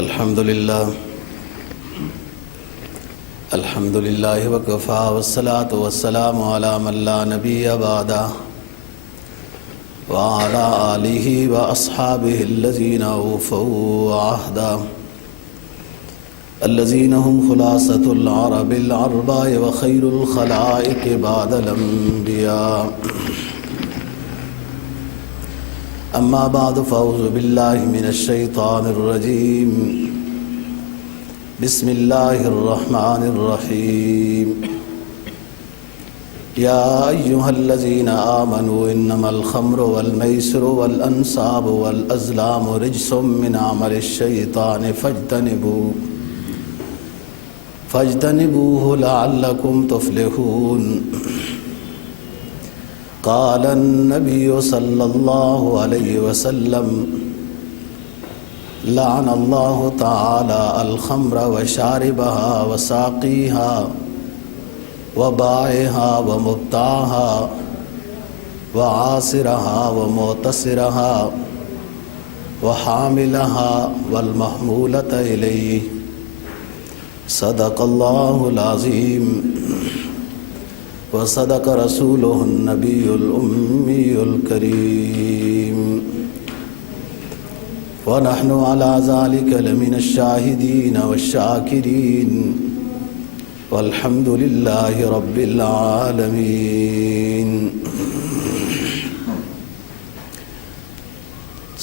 الحمد لله وكفى والصلاة والسلام على من لا نبي بعده وعلى آله وأصحابه الذين أوفوا عهدا الذين هم خلاصة العرب العرباء وخير الخلائق بعد الأنبياء. أما بعد فأعوذ بالله من الشيطان الرجيم. بسم الله الرحمن الرحيم. يا أيها الذين آمنوا إنما الخمر والميسر والأنصاب والأزلام رجس من عمل الشيطان فاجتنبوه لعلكم تفلحون. قال النبي صلى الله عليه وسلم: لعن الله تعالى الخمر وشاربها وساقيها وبائعها ومبتاعها وعاصرها ومعتصرها وحاملها والمحمولة إليه. صدق الله العظيم وصدق رسوله النبي الأمي الكريم ونحن على ذلك لمن الشاهدين والشاكرين والحمد لله رب العالمين.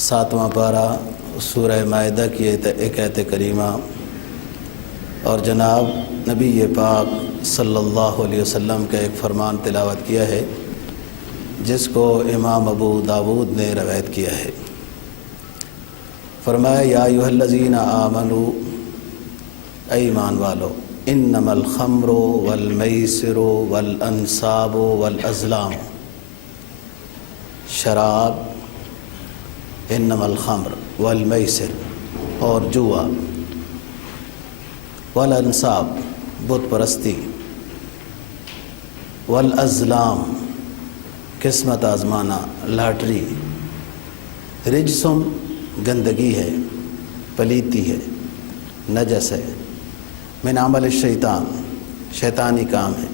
ساتواں پارہ سورہ مائدہ کی ایک آیت کریمہ اور جناب نبی پاک صلی اللہ علیہ وسلم کا ایک فرمان تلاوت کیا ہے جس کو امام ابو داود نے روایت کیا ہے. فرمایا: یا ایھا الذین آمنوا، اے ایمان والو، انما الخمر والمیسر والانصاب والازلام، شراب، انما الخمر والمیسر اور جوا، والانصاب بت پرستی، والازلام قسمت آزمانا، لاٹری، رجسم گندگی ہے، پلیتی ہے، نجس ہے، من عمل الشیطان شیطانی کام ہے،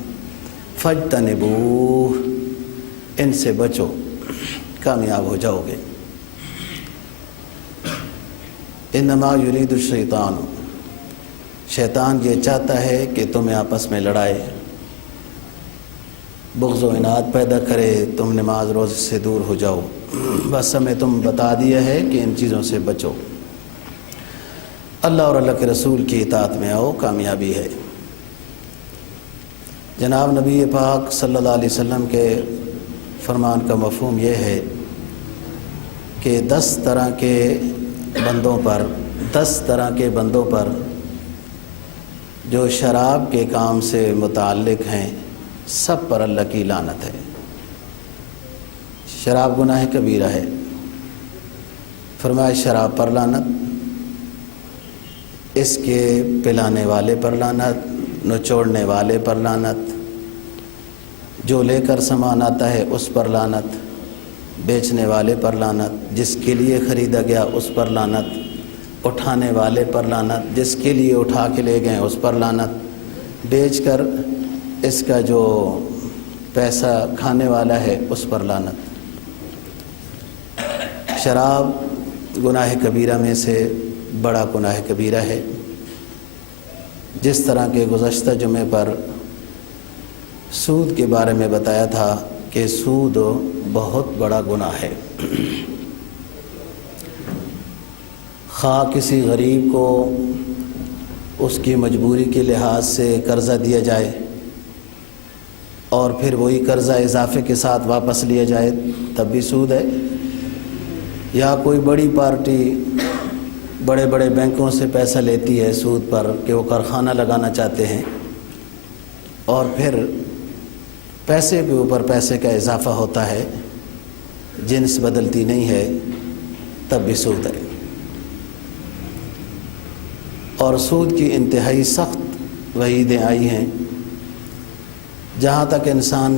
فاجتنبوہ ان سے بچو، کامیاب ہو جاؤ گے. انما یرید الشیطان، شیطان یہ چاہتا ہے کہ تمہیں آپس میں لڑائے، بغض و عناد پیدا کرے، تم نماز روزے سے دور ہو جاؤ. بس ہمیں تم بتا دیا ہے کہ ان چیزوں سے بچو، اللہ اور اللہ کے رسول کی اطاعت میں آؤ، کامیابی ہے. جناب نبی پاک صلی اللہ علیہ وسلم کے فرمان کا مفہوم یہ ہے کہ 10 طرح کے بندوں پر جو شراب کے کام سے متعلق ہیں سب پر اللہ کی لعنت ہے. شراب گناہ کبیرہ ہے. فرمایا شراب پر لعنت، اس کے پلانے والے پر لعنت، نچوڑنے والے پر لعنت، جو لے کر سامان آتا ہے اس پر لعنت، بیچنے والے پر لعنت، جس کے لیے خریدا گیا اس پر لعنت، اٹھانے والے پر لعنت، جس کے لیے اٹھا کے لے گئے اس پر لعنت، بیچ کر اس کا جو پیسہ کھانے والا ہے اس پر لعنت. شراب گناہ کبیرہ میں سے بڑا گناہ کبیرہ ہے. جس طرح کے گزشتہ جمعے پر سود کے بارے میں بتایا تھا کہ سود بہت بڑا گناہ ہے. خواہ کسی غریب کو اس کی مجبوری کے لحاظ سے قرضہ دیا جائے اور پھر وہی قرضہ اضافے کے ساتھ واپس لیا جائے تب بھی سود ہے، یا کوئی بڑی پارٹی بڑے بڑے بینکوں سے پیسہ لیتی ہے سود پر کہ وہ کارخانہ لگانا چاہتے ہیں اور پھر پیسے کے اوپر پیسے کا اضافہ ہوتا ہے، جنس بدلتی نہیں ہے، تب بھی سود ہے. اور سود کی انتہائی سخت وعیدیں آئی ہیں. جہاں تک انسان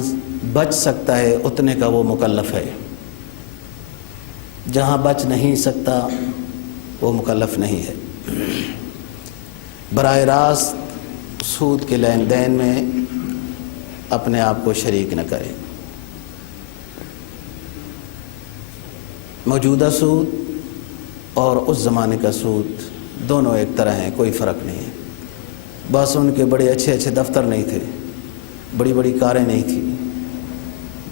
بچ سکتا ہے اتنے کا وہ مکلف ہے، جہاں بچ نہیں سکتا وہ مکلف نہیں ہے. براہ راست سود کے لین دین میں اپنے آپ کو شریک نہ کرے۔ موجودہ سود اور اس زمانے کا سود دونوں ایک طرح ہیں، کوئی فرق نہیں ہے۔ بس ان کے بڑے اچھے اچھے دفتر نہیں تھے، بڑی بڑی کاریں نہیں تھیں،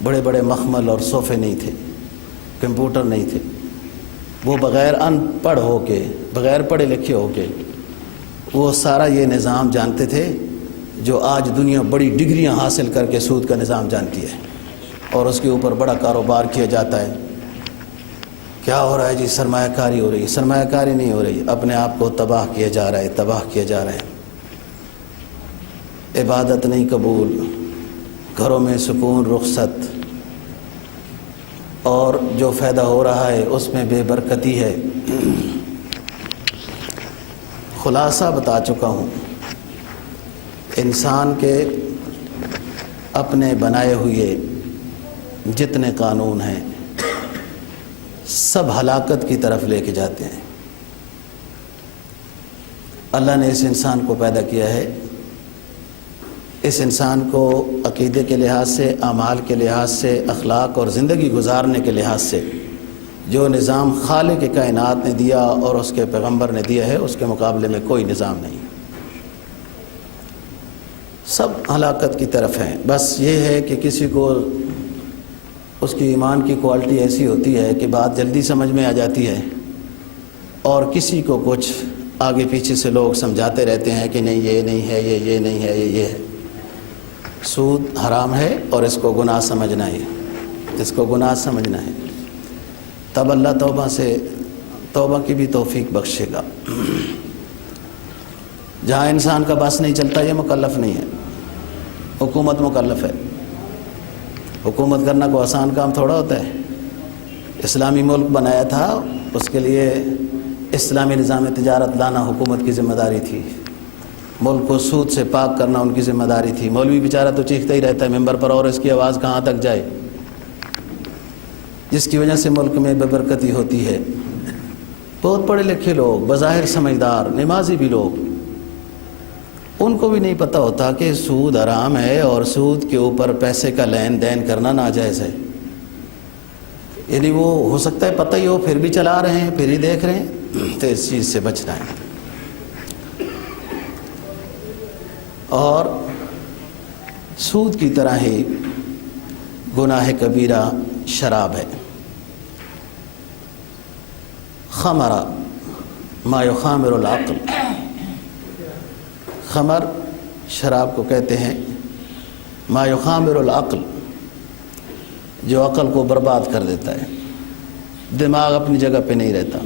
بڑے بڑے مخمل اور صوفے نہیں تھے، کمپیوٹر نہیں تھے۔ وہ بغیر ان پڑھ ہو کے، بغیر پڑھے لکھے ہو کے وہ سارا یہ نظام جانتے تھے جو آج دنیا بڑی ڈگریاں حاصل کر کے سود کا نظام جانتی ہے، اور اس کے اوپر بڑا کاروبار کیا جاتا ہے۔ کیا ہو رہا ہے جی؟ سرمایہ کاری ہو رہی ہے۔ سرمایہ کاری نہیں ہو رہی، اپنے آپ کو تباہ کیا جا رہا ہے، تباہ کیا جا رہا ہے۔ عبادت نہیں قبول، گھروں میں سکون رخصت، اور جو فائدہ ہو رہا ہے اس میں بے برکتی ہے۔ خلاصہ بتا چکا ہوں، انسان کے اپنے بنائے ہوئے جتنے قانون ہیں سب ہلاکت کی طرف لے کے جاتے ہیں۔ اللہ نے اس انسان کو پیدا کیا ہے، اس انسان کو عقیدے کے لحاظ سے، اعمال کے لحاظ سے، اخلاق اور زندگی گزارنے کے لحاظ سے جو نظام خالق کائنات نے دیا اور اس کے پیغمبر نے دیا ہے، اس کے مقابلے میں کوئی نظام نہیں۔ سب ہلاکت کی طرف ہیں۔ بس یہ ہے کہ کسی کو اس کی ایمان کی کوالٹی ایسی ہوتی ہے کہ بات جلدی سمجھ میں آ جاتی ہے، اور کسی کو کچھ آگے پیچھے سے لوگ سمجھاتے رہتے ہیں کہ نہیں یہ نہیں ہے، یہ نہیں ہے، یہ ہے۔ سود حرام ہے اور اس کو گناہ سمجھنا ہے، اس کو گناہ سمجھنا ہے، تب اللہ توبہ کی بھی توفیق بخشے گا۔ جہاں انسان کا بس نہیں چلتا یہ مکلف نہیں ہے، حکومت مکلف ہے۔ حکومت کرنا کوئی آسان کام تھوڑا ہوتا ہے۔ اسلامی ملک بنایا تھا، اس کے لیے اسلامی نظام تجارت لانا حکومت کی ذمہ داری تھی، ملک کو سود سے پاک کرنا ان کی ذمہ داری تھی۔ مولوی بیچارہ تو چیختا ہی رہتا ہے ممبر پر، اور اس کی آواز کہاں تک جائے، جس کی وجہ سے ملک میں بے برکتی ہوتی ہے۔ بہت پڑھے لکھے لوگ، بظاہر سمجھدار، نمازی بھی لوگ، ان کو بھی نہیں پتہ ہوتا کہ سود حرام ہے اور سود کے اوپر پیسے کا لین دین کرنا ناجائز ہے۔ یعنی وہ ہو سکتا ہے پتہ ہی ہو، پھر بھی چلا رہے ہیں، پھر ہی دیکھ رہے ہیں، تو اس چیز سے بچنا ہے۔ اور سود کی طرح ہی گناہ کبیرہ شراب ہے۔ خمر ما یخامر العقل، خمر شراب کو کہتے ہیں، ما یخامر العقل، جو عقل کو برباد کر دیتا ہے، دماغ اپنی جگہ پہ نہیں رہتا،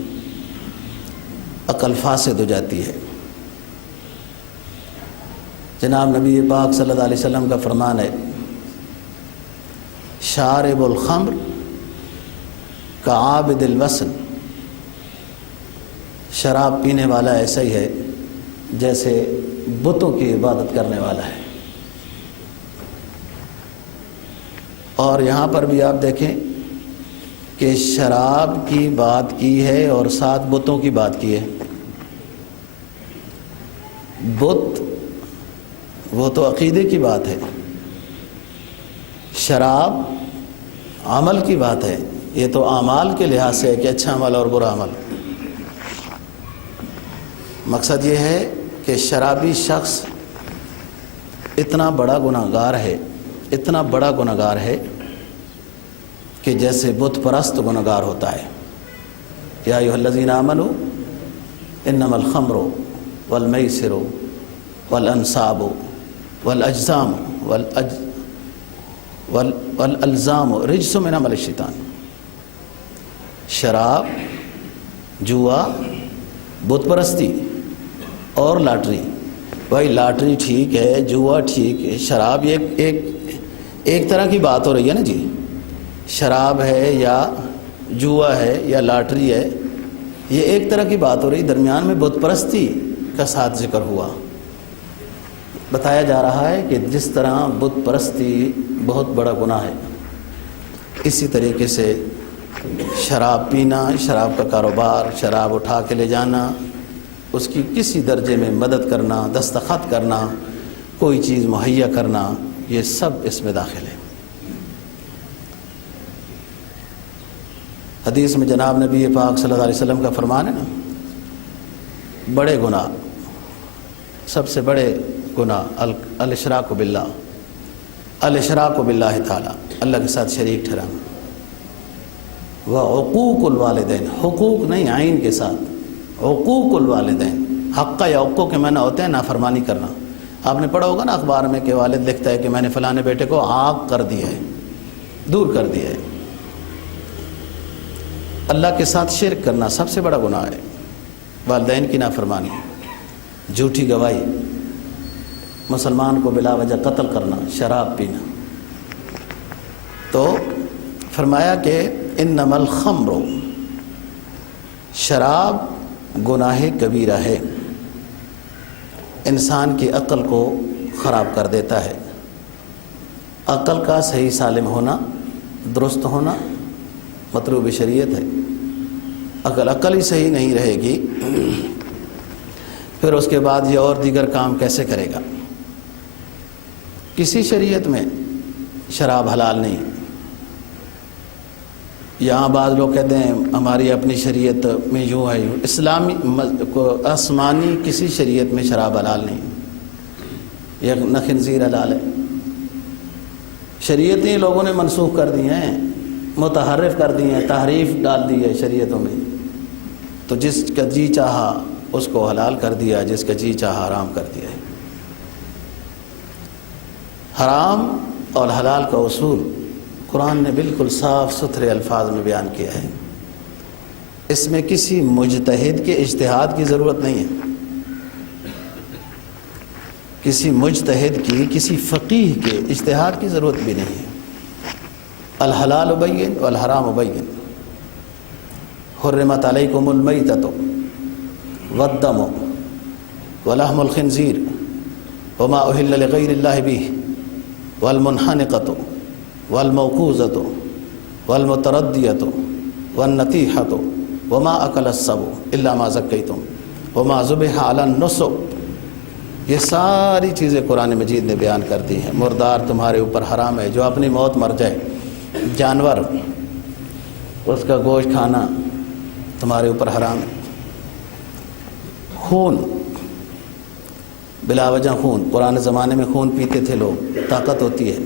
عقل فاسد ہو جاتی ہے۔ جناب نبی پاک صلی اللہ علیہ وسلم کا فرمان ہے، شارب الخمر کعابد الوثن، شراب پینے والا ایسا ہی ہے جیسے بتوں کی عبادت کرنے والا ہے۔ اور یہاں پر بھی آپ دیکھیں کہ شراب کی بات کی ہے اور ساتھ بتوں کی بات کی ہے۔ بت وہ تو عقیدے کی بات ہے، شراب عمل کی بات ہے۔ یہ تو اعمال کے لحاظ سے ہے کہ اچھا عمل اور برا عمل۔ مقصد یہ ہے کہ شرابی شخص اتنا بڑا گناہگار ہے، اتنا بڑا گناہگار ہے کہ جیسے بت پرست گناہگار ہوتا ہے۔ یا ایھا الذین آمنوا انما الخمر والمیسر والانصاب والاجسام والالزام رجس من عمل الشیطان۔ شراب، جوا، بت پرستی اور لاٹری۔ بھائی لاٹری ٹھیک ہے، جوا ٹھیک ہے، شراب ایک طرح کی بات ہو رہی ہے نا جی۔ شراب ہے یا جوا ہے یا لاٹری ہے، یہ ایک طرح کی بات ہو رہی، درمیان میں بت پرستی کا ساتھ ذکر ہوا۔ بتایا جا رہا ہے کہ جس طرح بت پرستی بہت بڑا گناہ ہے، اسی طریقے سے شراب پینا، شراب کا کاروبار، شراب اٹھا کے لے جانا، اس کی کسی درجے میں مدد کرنا، دستخط کرنا، کوئی چیز مہیا کرنا، یہ سب اس میں داخل ہے۔ حدیث میں جناب نبی پاک صلی اللہ علیہ وسلم کا فرمان ہے نا، بڑے گناہ، سب سے بڑے گناہ الاشراک باللہ، الاشراک باللہ تعالی، اللہ کے ساتھ شریک ٹھہرانا، وعقوق الوالدین، حقوق نہیں عین کے ساتھ، عقوق الوالدین، حق یا حقوق کے معنی ہوتے ہیں نافرمانی کرنا۔ آپ نے پڑھا ہوگا نا اخبار میں کہ والد لکھتا ہے کہ میں نے فلانے بیٹے کو عاق کر دیا ہے، دور کر دیا ہے۔ اللہ کے ساتھ شرک کرنا سب سے بڑا گناہ ہے، والدین کی نافرمانی، جھوٹی گواہی، مسلمان کو بلا وجہ قتل کرنا، شراب پینا۔ تو فرمایا کہ انما الخمر، شراب گناہ کبیرہ ہے، انسان کی عقل کو خراب کر دیتا ہے۔ عقل کا صحیح سالم ہونا، درست ہونا مطلوب شریعت ہے۔ اگر عقل ہی صحیح نہیں رہے گی پھر اس کے بعد یہ اور دیگر کام کیسے کرے گا؟ کسی شریعت میں شراب حلال نہیں۔ یہاں بعض لوگ کہتے ہیں ہماری اپنی شریعت میں یوں ہے یوں، اسلامی آسمانی کسی شریعت میں شراب حلال نہیں، یہ نہ خنزیر حلال ہے۔ شریعتیں لوگوں نے منسوخ کر دی ہیں، متحرف کر دی ہیں، تحریف ڈال دی ہے شریعتوں میں، تو جس کا جی چاہا اس کو حلال کر دیا، جس کا جی چاہا حرام کر دیا ہے۔ حرام اور حلال کا اصول قرآن نے بالکل صاف ستھرے الفاظ میں بیان کیا ہے، اس میں کسی مجتہد کے اجتہاد کی ضرورت نہیں ہے، کسی مجتہد کی، کسی فقیہ کے اجتہاد کی ضرورت بھی نہیں ہے۔ الحلال بین والحرام بین، حرمت علیکم المیتۃ والدم ولحم الخنزیر وما اہل لغیر اللہ بہ والمنخنقۃ والموقوذۃ والمتردیۃ والنطیحۃ وما اکل السبع الا ما ذکیتم وما ذبح علی النصب، یہ ساری چیزیں قرآن مجید نے بیان کر دی ہیں۔ مردار تمہارے اوپر حرام ہے، جو اپنی موت مر جائے، جانور اس کا گوشت کھانا تمہارے اوپر حرام ہے۔ خون، بلا وجہ خون، پرانے زمانے میں خون پیتے تھے لوگ، طاقت ہوتی ہے،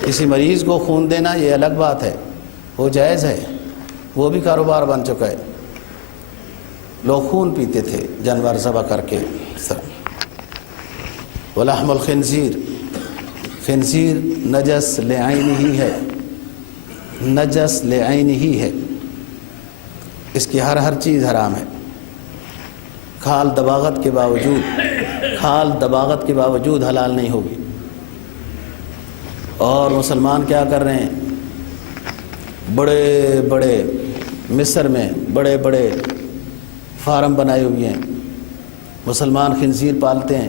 کسی مریض کو خون دینا یہ الگ بات ہے، وہ جائز ہے، وہ بھی کاروبار بن چکا ہے۔ لوگ خون پیتے تھے جانور ذبح کر کے۔ ولحم الخنزیر، خنزیر نجس لعین ہی ہے، نجس لعین ہی ہے، اس کی ہر چیز حرام ہے۔ کھال دباغت کے باوجود، کھال دباغت کے باوجود حلال نہیں ہوگی۔ اور مسلمان کیا کر رہے ہیں؟ بڑے بڑے مصر میں بڑے بڑے فارم بنائے ہوئے ہیں، مسلمان خنزیر پالتے ہیں،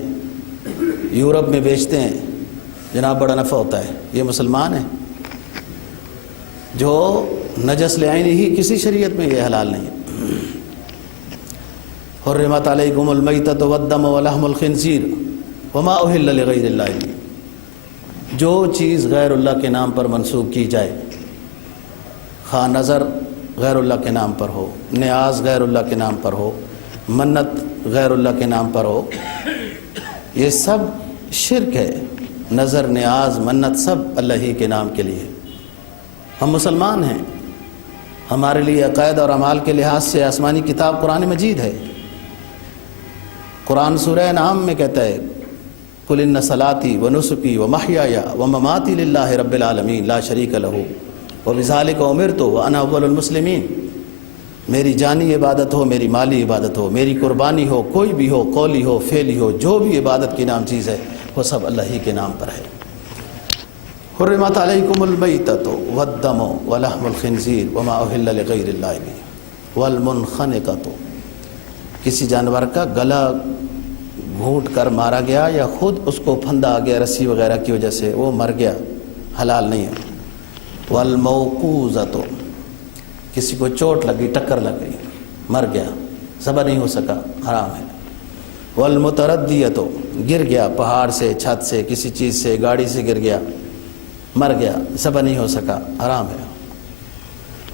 یورپ میں بیچتے ہیں، جناب بڑا نفع ہوتا ہے۔ یہ مسلمان ہیں جو نجس لعین ہی، کسی شریعت میں یہ حلال نہیں ہے۔ حرمت علیکم المیتۃ والدم ولحم الخنزیر وما اہل لغیر اللہ بہ، جو چیز غیر اللہ کے نام پر منسوب کی جائے، خواہ نظر غیر اللہ کے نام پر ہو، نیاز غیر اللہ کے نام پر ہو، منت غیر اللہ کے نام پر ہو، یہ سب شرک ہے۔ نظر، نیاز، منت سب اللہ ہی کے نام کے لیے۔ ہم مسلمان ہیں، ہمارے لیے عقائد اور اعمال کے لحاظ سے آسمانی کتاب قرآن مجید ہے۔ قرآن سورہ انعام میں کہتا ہے قل ان صلاتی ونسکی ومحیای ومماتی للہ رب العالمین لا شریک لہ وبذالک امرت وانا اول المسلمین، میری جانی عبادت ہو، میری مالی عبادت ہو، میری قربانی ہو، کوئی بھی ہو، قولی ہو، فعلی ہو، جو بھی عبادت کی نام چیز ہے وہ سب اللہ ہی کے نام پر ہے۔ حرمت علیکم المیتۃ والدم ولحم الخنزیر وما اہل لغیر اللہ بہ والمنخنقۃ، کسی جانور کا گلا گھونٹ کر مارا گیا یا خود اس کو پھندا آ گیا رسی وغیرہ کی وجہ سے، وہ مر گیا، حلال نہیں ہے۔ والموقوذۃ، کسی کو چوٹ لگی، ٹکر لگ گئی، مر گیا، ذبح نہیں ہو سکا، حرام ہے۔ والمتردیۃ گر گیا پہاڑ سے، چھت سے، کسی چیز سے، گاڑی سے گر گیا، مر گیا، ذبح نہیں ہو سکا، حرام ہے۔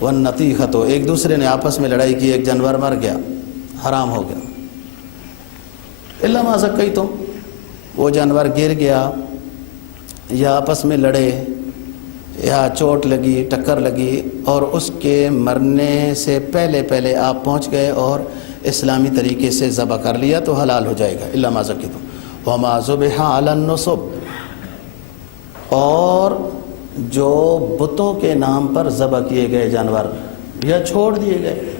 والنطیخۃ ایک دوسرے نے آپس میں لڑائی کی، ایک جانور مر گیا، حرام ہو گیا۔ الا ما ذکیتم وہ جانور گر گیا یا آپس میں لڑے یا چوٹ لگی، ٹکر لگی اور اس کے مرنے سے پہلے آپ پہنچ گئے اور اسلامی طریقے سے ذبح کر لیا تو حلال ہو جائے گا۔ الا ما ذکیتم وما ذبح علی النصب اور جو بتوں کے نام پر ذبح کیے گئے جانور یا چھوڑ دیے گئے،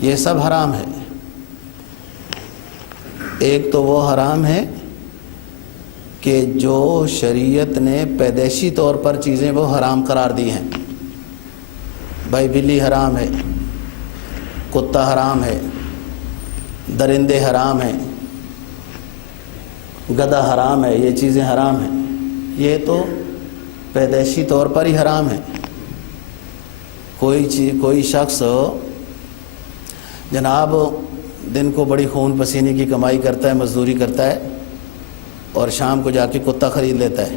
یہ سب حرام ہے۔ ایک تو وہ حرام ہے کہ جو شریعت نے پیدائشی طور پر چیزیں وہ حرام قرار دی ہیں، بھائی بلی حرام ہے، کتا حرام ہے، درندے حرام ہیں، گدھا حرام ہے، یہ چیزیں حرام ہیں، یہ تو پیدائشی طور پر ہی حرام ہے۔ کوئی شخص جناب دن کو بڑی خون پسینے کی کمائی کرتا ہے، مزدوری کرتا ہے اور شام کو جا کے کتا خرید لیتا ہے،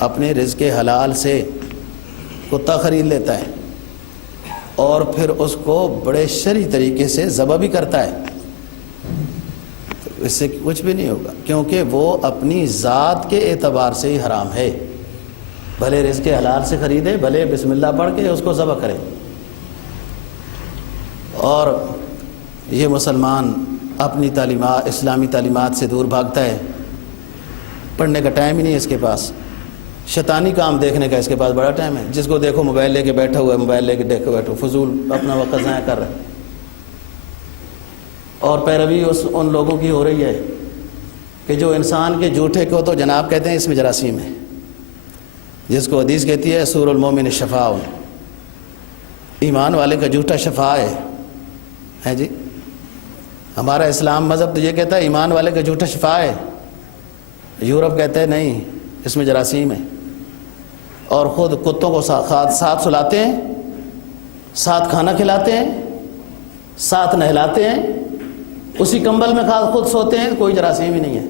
اپنے رزق حلال سے کتا خرید لیتا ہے اور پھر اس کو بڑے شرعی طریقے سے ذبح بھی کرتا ہے، تو اس سے کچھ بھی نہیں ہوگا، کیونکہ وہ اپنی ذات کے اعتبار سے ہی حرام ہے۔ بھلے رزق حلال سے خریدے، بھلے بسم اللہ پڑھ کے اس کو ذبح کرے۔ اور یہ مسلمان اپنی تعلیمات، اسلامی تعلیمات سے دور بھاگتا ہے، پڑھنے کا ٹائم ہی نہیں ہے اس کے پاس، شیطانی کام دیکھنے کا اس کے پاس بڑا ٹائم ہے، جس کو دیکھو موبائل لے کے بیٹھا ہوا ہے، موبائل لے کے دیکھو بیٹھو، فضول اپنا وقت ضائع کر رہا ہے۔ اور پیروی ان لوگوں کی ہو رہی ہے کہ جو انسان کے جھوٹے کو تو جناب کہتے ہیں اس میں جراثیم ہے، جس کو حدیث کہتی ہے سور المومن شفاء، ایمان والے کا جھوٹا شفا ہے جی۔ ہمارا اسلام مذہب تو یہ کہتا ہے ایمان والے کا جھوٹا شفا ہے، یورپ کہتے ہیں نہیں اس میں جراثیم ہے، اور خود کتوں کو ساتھ سلاتے ہیں، ساتھ کھانا کھلاتے ہیں، ساتھ نہلاتے ہیں، اسی کمبل میں خود سوتے ہیں، کوئی جراثیم ہی نہیں ہے۔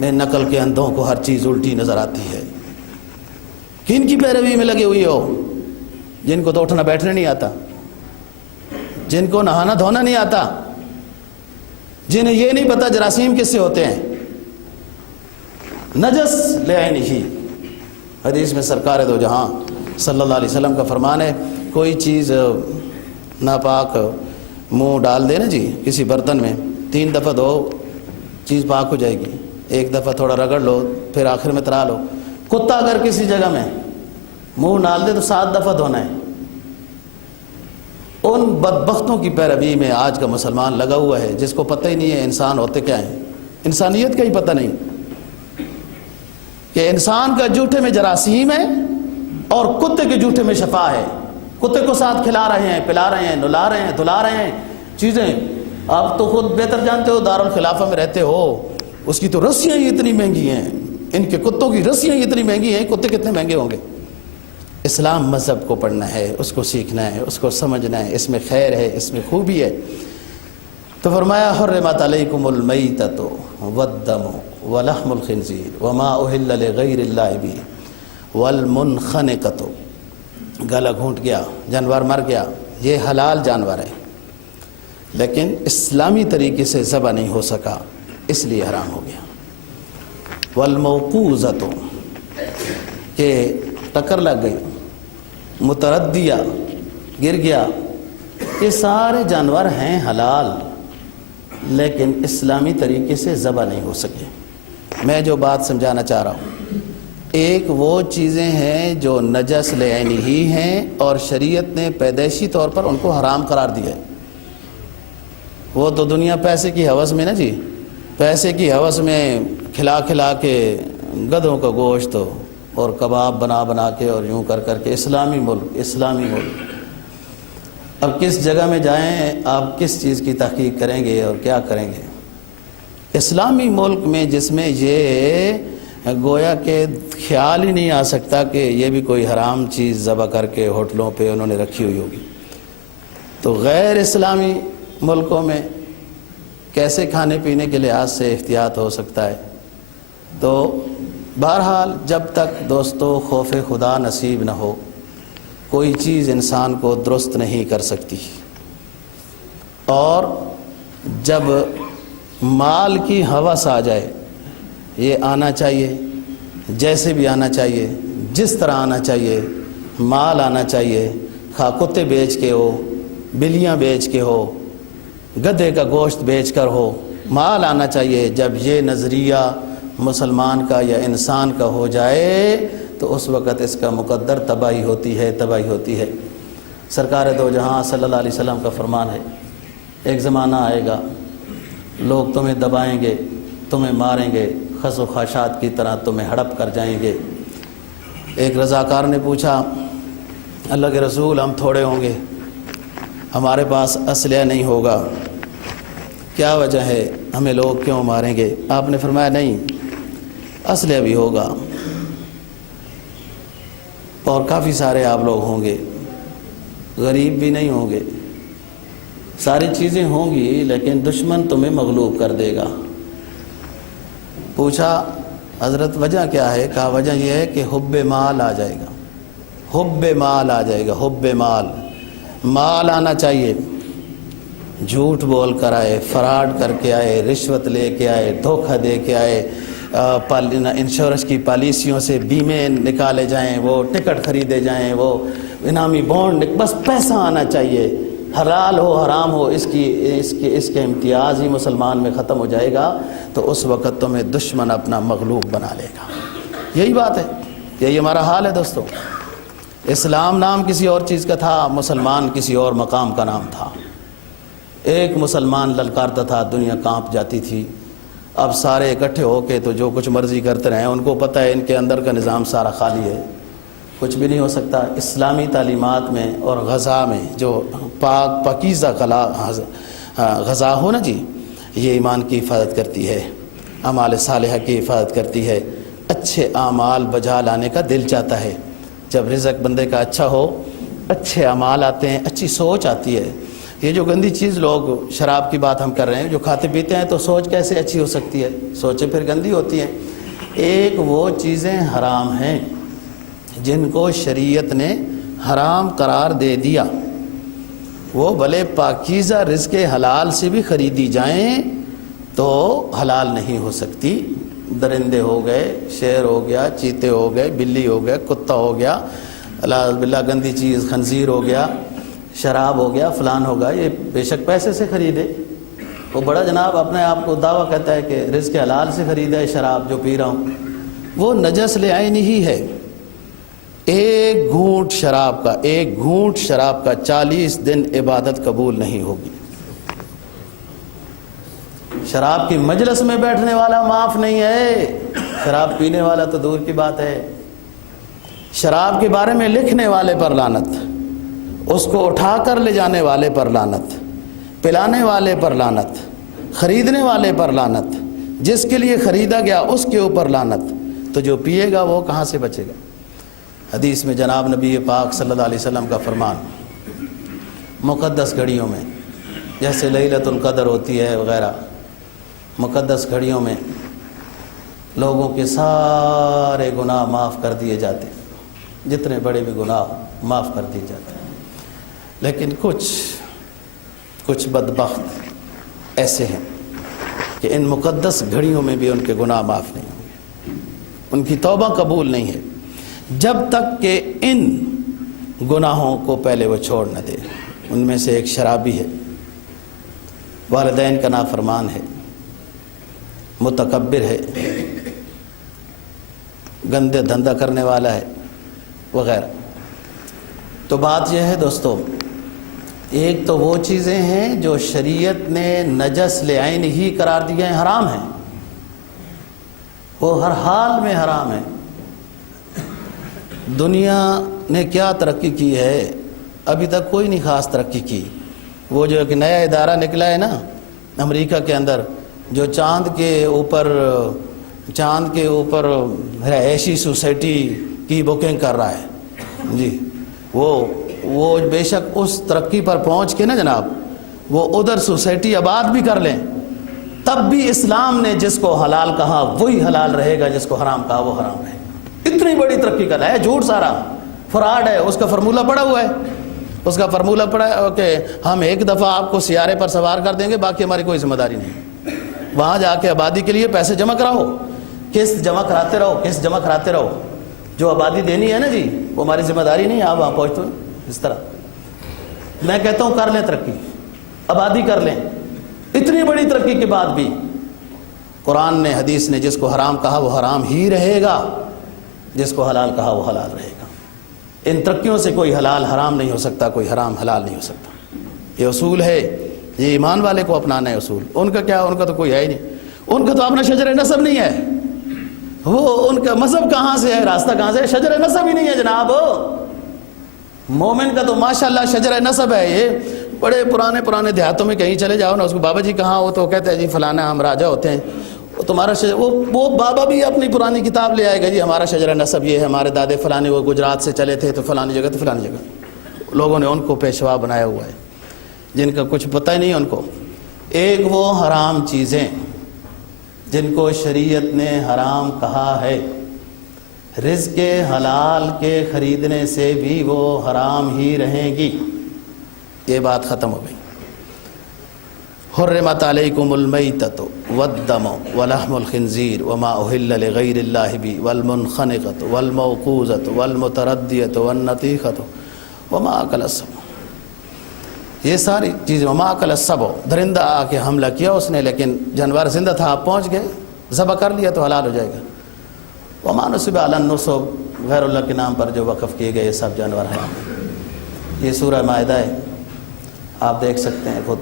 میں نقل کے اندھوں کو ہر چیز الٹی نظر آتی ہے، کن کی پیروی میں لگے ہوئی ہو؟ جن کو تو اٹھنا بیٹھنا نہیں آتا، جن کو نہانا دھونا نہیں آتا، جنہیں یہ نہیں پتا جراثیم کس سے ہوتے ہیں۔ نجس لعینہ، حدیث میں سرکار دو جہاں صلی اللہ علیہ وسلم کا فرمان ہے، کوئی چیز ناپاک منہ ڈال دے نا جی کسی برتن میں، 3 دفعہ دھو چیز پاک ہو جائے گی، 1 دفعہ تھوڑا رگڑ لو پھر آخر میں ترا لو۔ کتا اگر کسی جگہ میں منہ ڈال دے تو 7 دفعہ دھونا ہے۔ ان بدبختوں کی پیروی میں آج کا مسلمان لگا ہوا ہے جس کو پتہ ہی نہیں ہے انسان ہوتے کیا ہیں، انسانیت کا ہی پتہ نہیں کہ انسان کا جوٹے میں جراثیم ہے اور کتے کے جوٹے میں شفا ہے۔ کتے کو ساتھ کھلا رہے ہیں، پلا رہے ہیں، نلا رہے ہیں، دھلا رہے ہیں چیزیں۔ آپ تو خود بہتر جانتے ہو، دارالخلافہ میں رہتے ہو، اس کی تو رسیاں ہی اتنی مہنگی ہیں، ان کے کتوں کی رسیاں ہی اتنی مہنگی ہیں، کتے کتنے مہنگے ہوں گے۔ اسلام مذہب کو پڑھنا ہے، اس کو سیکھنا ہے، اس کو سمجھنا ہے، اس میں خیر ہے، اس میں خوبی ہے۔ تو فرمایا حرمت علیکم المیتۃ والدم ولحم الخنزیر وما اہل لغیر اللہ بہ والمنخنقۃ، گلا گھونٹ گیا، جانور مر گیا، یہ حلال جانور ہے لیکن اسلامی طریقے سے ذبح نہیں ہو سکا اس لیے حرام ہو گیا۔ والموقوذۃ کہ ٹکر لگ گئی، متردیہ گر گیا، یہ سارے جانور ہیں حلال لیکن اسلامی طریقے سے ذبح نہیں ہو سکے۔ میں جو بات سمجھانا چاہ رہا ہوں، ایک وہ چیزیں ہیں جو نجس لعینہ ہی ہیں اور شریعت نے پیدائشی طور پر ان کو حرام قرار دیا ہے۔ وہ تو دنیا پیسے کی ہوس میں نا جی، پیسے کی ہوس میں کھلا کھلا کے گدھوں کا گوشت اور کباب بنا بنا کے اور یوں کر کر کے اسلامی ملک۔ اب کس جگہ میں جائیں آپ کس چیز کی تحقیق کریں گے اور کیا کریں گے؟ اسلامی ملک میں جس میں یہ گویا کہ خیال ہی نہیں آ سکتا کہ یہ بھی کوئی حرام چیز ذبح کر کے ہوٹلوں پہ انہوں نے رکھی ہوئی ہوگی، تو غیر اسلامی ملکوں میں کیسے کھانے پینے کے لحاظ سے احتیاط ہو سکتا ہے. تو بہرحال جب تک دوستو خوف خدا نصیب نہ ہو کوئی چیز انسان کو درست نہیں کر سکتی. اور جب مال کی ہوس آ جائے، یہ آنا چاہیے، جیسے بھی آنا چاہیے، جس طرح آنا چاہیے، مال آنا چاہیے، خواہ کتے بیچ کے ہو، بلیاں بیچ کے ہو، گدھے کا گوشت بیچ کر ہو، مال آنا چاہیے. جب یہ نظریہ مسلمان کا یا انسان کا ہو جائے تو اس وقت اس کا مقدر تباہی ہوتی ہے، تباہی ہوتی ہے. سرکار دو جہاں صلی اللہ علیہ وسلم کا فرمان ہے، ایک زمانہ آئے گا لوگ تمہیں دبائیں گے، تمہیں ماریں گے، خس و خاشات کی طرح تمہیں ہڑپ کر جائیں گے. ایک رضاکار نے پوچھا، اللہ کے رسول ہم تھوڑے ہوں گے، ہمارے پاس اسلحہ نہیں ہوگا، کیا وجہ ہے، ہمیں لوگ کیوں ماریں گے؟ آپ نے فرمایا نہیں، اسلحہ بھی ہوگا اور کافی سارے آپ لوگ ہوں گے، غریب بھی نہیں ہوں گے، ساری چیزیں ہوں گی لیکن دشمن تمہیں مغلوب کر دے گا. پوچھا حضرت وجہ کیا ہے؟ کہا وجہ یہ ہے کہ حب مال آ جائے گا، حب مال آ جائے گا، حب مال، مال آنا چاہیے. جھوٹ بول کر آئے، فراڈ کر کے آئے، رشوت لے کے آئے، دھوکہ دے کے آئے، انشورنس کی پالیسیوں سے بیمے نکالے جائیں، وہ ٹکٹ خریدے جائیں، وہ انعامی بانڈ، بس پیسہ آنا چاہیے، حلال ہو حرام ہو اس کے امتیاز ہی مسلمان میں ختم ہو جائے گا. تو اس وقت تمہیں دشمن اپنا مغلوب بنا لے گا. یہی بات ہے، یہی ہمارا حال ہے دوستو. اسلام نام کسی اور چیز کا تھا، مسلمان کسی اور مقام کا نام تھا. ایک مسلمان للکارتا تھا، دنیا کانپ جاتی تھی. اب سارے اکٹھے ہو کے تو جو کچھ مرضی کرتے رہیں، ان کو پتہ ہے ان کے اندر کا نظام سارا خالی ہے، کچھ بھی نہیں ہو سکتا. اسلامی تعلیمات میں اور غذا میں جو پاکیزہ غذا ہو نا جی، یہ ایمان کی حفاظت کرتی ہے، اعمال صالحہ کی حفاظت کرتی ہے. اچھے اعمال بجا لانے کا دل چاہتا ہے. جب رزق بندے کا اچھا ہو، اچھے اعمال آتے ہیں، اچھی سوچ آتی ہے. یہ جو گندی چیز لوگ، شراب کی بات ہم کر رہے ہیں، جو کھاتے پیتے ہیں تو سوچ کیسے اچھی ہو سکتی ہے؟ سوچیں پھر گندی ہوتی ہیں. ایک وہ چیزیں حرام ہیں جن کو شریعت نے حرام قرار دے دیا، وہ بھلے پاکیزہ رزق حلال سے بھی خریدی جائیں تو حلال نہیں ہو سکتی. درندے ہو گئے، شیر ہو گیا، چیتے ہو گئے، بلی ہو گئے، کتا ہو گیا، اللہ باللہ گندی چیز خنزیر ہو گیا، شراب ہو گیا، فلان ہوگا، یہ بے شک پیسے سے خریدے. وہ بڑا جناب اپنے آپ کو دعویٰ کہتا ہے کہ رزق حلال سے خریدا ہے شراب جو پی رہا ہوں، وہ نجس لعین ہی ہے. ایک گھونٹ شراب کا 40 دن عبادت قبول نہیں ہوگی. شراب کی مجلس میں بیٹھنے والا معاف نہیں ہے، شراب پینے والا تو دور کی بات ہے. شراب کے بارے میں لکھنے والے پر لعنت، اس کو اٹھا کر لے جانے والے پر لعنت، پلانے والے پر لعنت، خریدنے والے پر لعنت، جس کے لیے خریدا گیا اس کے اوپر لعنت. تو جو پیے گا وہ کہاں سے بچے گا؟ حدیث میں جناب نبی پاک صلی اللہ علیہ وسلم کا فرمان، مقدس گھڑیوں میں جیسے لیلۃ القدر ہوتی ہے وغیرہ، مقدس گھڑیوں میں لوگوں کے سارے گناہ معاف کر دیے جاتے، جتنے بڑے بھی گناہ معاف کر دیے جاتے ہیں. لیکن کچھ بدبخت ایسے ہیں کہ ان مقدس گھڑیوں میں بھی ان کے گناہ معاف نہیں ہوں گے، ان کی توبہ قبول نہیں ہے جب تک کہ ان گناہوں کو پہلے وہ چھوڑ نہ دے. ان میں سے ایک شرابی ہے، والدین کا نافرمان ہے، متکبر ہے، گندے دھندا کرنے والا ہے وغیرہ. تو بات یہ ہے دوستو، ایک تو وہ چیزیں ہیں جو شریعت نے نجس لعین ہی قرار دی ہیں، حرام ہیں، وہ ہر حال میں حرام ہیں. دنیا نے کیا ترقی کی ہے؟ ابھی تک کوئی نہیں خاص ترقی کی. وہ جو ایک نیا ادارہ نکلا ہے نا امریکہ کے اندر، جو چاند کے اوپر رہائشی سوسائٹی کی بکنگ کر رہا ہے جی، وہ بے شک اس ترقی پر پہنچ کے نا جناب، وہ ادھر سوسائٹی آباد بھی کر لیں تب بھی اسلام نے جس کو حلال کہا وہی حلال رہے گا، جس کو حرام کہا وہ حرام رہے گا۔ اتنی بڑی ترقی کر رہا ہے، جھوٹ سارا فراڈ ہے، اس کا فارمولہ پڑا ہوا ہے، اس کا فارمولہ پڑا ہے کہ ہم ایک دفعہ آپ کو سیارے پر سوار کر دیں گے، باقی ہماری کوئی ذمہ داری نہیں۔ وہاں جا کے آبادی کے لیے پیسے جمع کراؤ، قسط جمع کراتے رہو، قسط جمع کراتے رہو، جو آبادی دینی ہے نا جی وہ ہماری ذمہ داری نہیں ہے، آپ وہاں پہنچتے ہو اس طرح۔ میں کہتا ہوں کر لیں ترقی، آبادی کر لیں، اتنی بڑی ترقی کے بعد بھی قرآن نے حدیث نے جس کو حرام کہا وہ حرام ہی رہے گا، جس کو حلال کہا وہ حلال رہے گا۔ ان ترقیوں سے کوئی حلال حرام نہیں ہو سکتا، کوئی حرام حلال نہیں ہو سکتا۔ یہ اصول ہے، یہ ایمان والے کو اپنانا ہے اصول۔ ان کا کیا، ان کا تو کوئی ہے ہی نہیں، ان کا تو اپنا شجر نسب نہیں ہے، وہ ان کا مذہب کہاں سے ہے، راستہ کہاں سے ہے، شجر نسب ہی نہیں ہے جناب۔ مومن کا تو ماشاءاللہ شجر نسب ہے۔ یہ بڑے پرانے دیہاتوں میں کہیں چلے جاؤ نا، اس کو بابا جی کہاں ہو تو کہتے ہیں جی فلانا ہم راجا ہوتے ہیں، تمہارا وہ بابا بھی اپنی پرانی کتاب لے آئے گا، جی ہمارا شجر نسب یہ ہے، ہمارے دادے فلانے وہ گجرات سے چلے تھے تو فلانی جگہ تو فلانی جگہ۔ لوگوں نے ان کو پیشوا بنایا ہوا ہے جن کا کچھ پتہ ہی نہیں ان کو۔ ایک وہ حرام چیزیں جن کو شریعت نے حرام کہا ہے، رزق حلال کے خریدنے سے بھی وہ حرام ہی رہیں گی، یہ بات ختم ہو گئی۔ حرمت علیکم المیتۃ والدم ولحم الخنزیر وما اہل لغیر اللہ بہ والمنخنقۃ والموقوذۃ والمتردیۃ والنطیخۃ وما اکل السبع، یہ ساری چیزیں۔ وما اکل السبع، درندہ آ کے حملہ کیا اس نے لیکن جانور زندہ تھا، آپ پہنچ گئے ذبح کر لیا تو حلال ہو جائے گا۔ وما نصب علی النصب، غیر اللہ کے نام پر جو وقف کیے گئے یہ سب جانور ہیں۔ یہ سورہ مائدہ ہے، آپ دیکھ سکتے ہیں خود،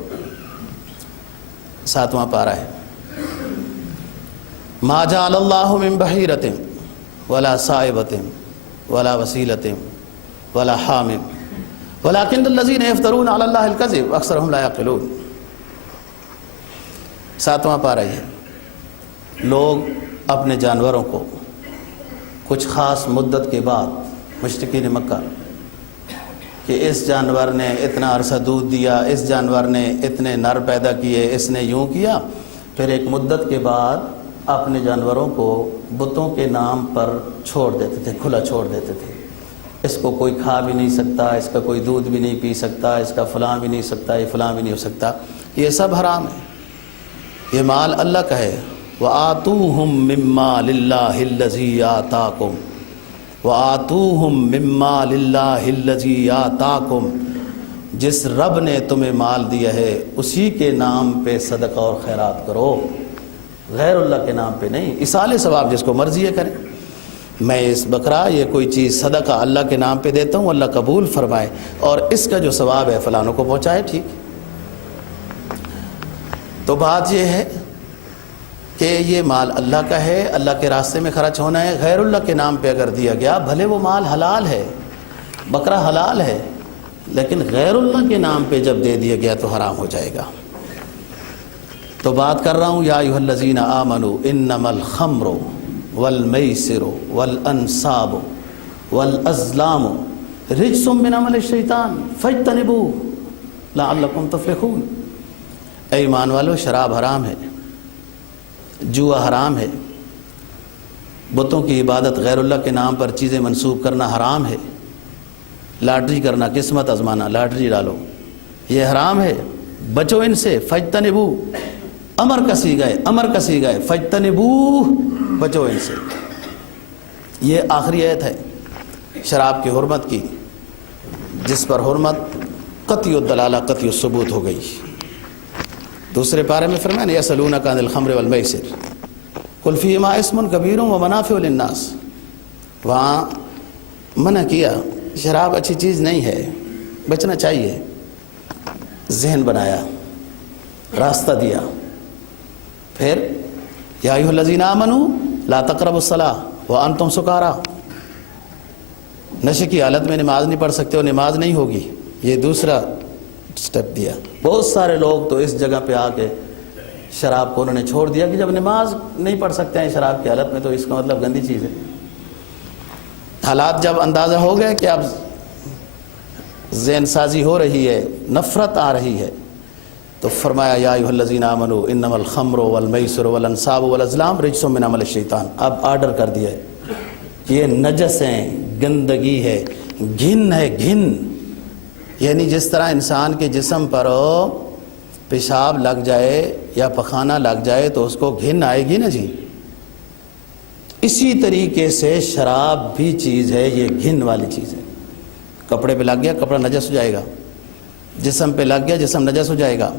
7واں پارہ ہے۔ ما جعل اللہ من بحیرۃ ولا صائبۃ ولا وسیلۃ ولا حام ولکن الذین یفترون علی اللہ الکذب اکثرهم لا یعقلون۔ 7واں پارہ ہے۔ لوگ اپنے جانوروں کو کچھ خاص مدت کے بعد، مشرکین مکہ، کہ اس جانور نے اتنا عرصہ دودھ دیا، اس جانور نے اتنے نر پیدا کیے، اس نے یوں کیا، پھر ایک مدت کے بعد اپنے جانوروں کو بتوں کے نام پر چھوڑ دیتے تھے، کھلا چھوڑ دیتے تھے۔ اس کو کوئی کھا بھی نہیں سکتا، اس کا کوئی دودھ بھی نہیں پی سکتا، اس کا فلاں بھی نہیں سکتا، یہ فلاں بھی نہیں ہو سکتا، یہ سب حرام ہے۔ یہ مال اللہ کا ہے۔ وَآتُوهُم مِّن مَّالِ اللَّهِ الَّذِي آتَاكُمْ وَآتُوهُم مِّن مَّالِ اللَّهِ الَّذِي آتَاكُمْ، جس رب نے تمہیں مال دیا ہے اسی کے نام پہ صدقہ اور خیرات کرو، غیر اللہ کے نام پہ نہیں۔ ایصال ثواب جس کو مرضی ہے کرے۔ میں اس بکرا یہ کوئی چیز صدقہ اللہ کے نام پہ دیتا ہوں، اللہ قبول فرمائے، اور اس کا جو ثواب ہے فلانوں کو پہنچائے، ٹھیک۔ تو بات یہ ہے کہ یہ مال اللہ کا ہے، اللہ کے راستے میں خرچ ہونا ہے۔ غیر اللہ کے نام پہ اگر دیا گیا، بھلے وہ مال حلال ہے، بکرا حلال ہے، لیکن غیر اللہ کے نام پہ جب دے دیا گیا تو حرام ہو جائے گا۔ تو بات کر رہا ہوں، یا ایھا الذین آمنوا انما الخمر والمیسر والانصاب والازلام رجس من عمل الشیطان فاجتنبوہ لعلکم تفلحون۔ اے ایمان والو، شراب حرام ہے، جوا حرام ہے، بتوں کی عبادت غیر اللہ کے نام پر چیزیں منسوب کرنا حرام ہے، لاٹری کرنا، قسمت آزمانا، لاٹری ڈالو، یہ حرام ہے، بچو ان سے۔ فجتنبو، امر کسی گئے فجتنبو، بچو ان سے۔ یہ آخری آیت ہے شراب کی حرمت کی، جس پر حرمت قطعی الدلالہ قطعی الثبوت ہو گئی۔ دوسرے پارے میں فرمایا یسألونک عن الخمر والمیسر قل فیہما اسم کبیر ومنافع للناس، وہاں منع کیا، شراب اچھی چیز نہیں ہے، بچنا چاہیے، ذہن بنایا، راستہ دیا۔ پھر یا ایھا الذین آمنوا لا تقربوا الصلاۃ وانتم سکارا، نشے کی حالت میں نماز نہیں پڑھ سکتے ہو، نماز نہیں ہوگی، یہ دوسرا سٹیپ دیا۔ بہت سارے لوگ تو اس جگہ پہ آ کے شراب کو انہوں نے چھوڑ دیا کہ جب نماز نہیں پڑھ سکتے ہیں شراب کی حالت میں تو اس کا مطلب گندی چیز ہے۔ حالات جب اندازہ ہو گئے کہ اب ذہن سازی ہو رہی ہے، نفرت آ رہی ہے، تو فرمایا یا ایھا الذین آمنوا انما الخمر والمیسر والانصاب والازلام رجس من عمل الشیطان. اب آرڈر کر دیا ہے کہ یہ نجس ہیں، گندگی ہے، گھن ہے، گھن. یعنی جس طرح انسان کے جسم پر پیشاب لگ جائے یا پخانہ لگ جائے تو اس کو گھن آئے گی نا جی، اسی طریقے سے شراب بھی چیز ہے، یہ گھن والی چیز ہے. کپڑے پہ لگ گیا کپڑا نجس ہو جائے گا، جسم پہ لگ گیا جسم نجس ہو جائے گا.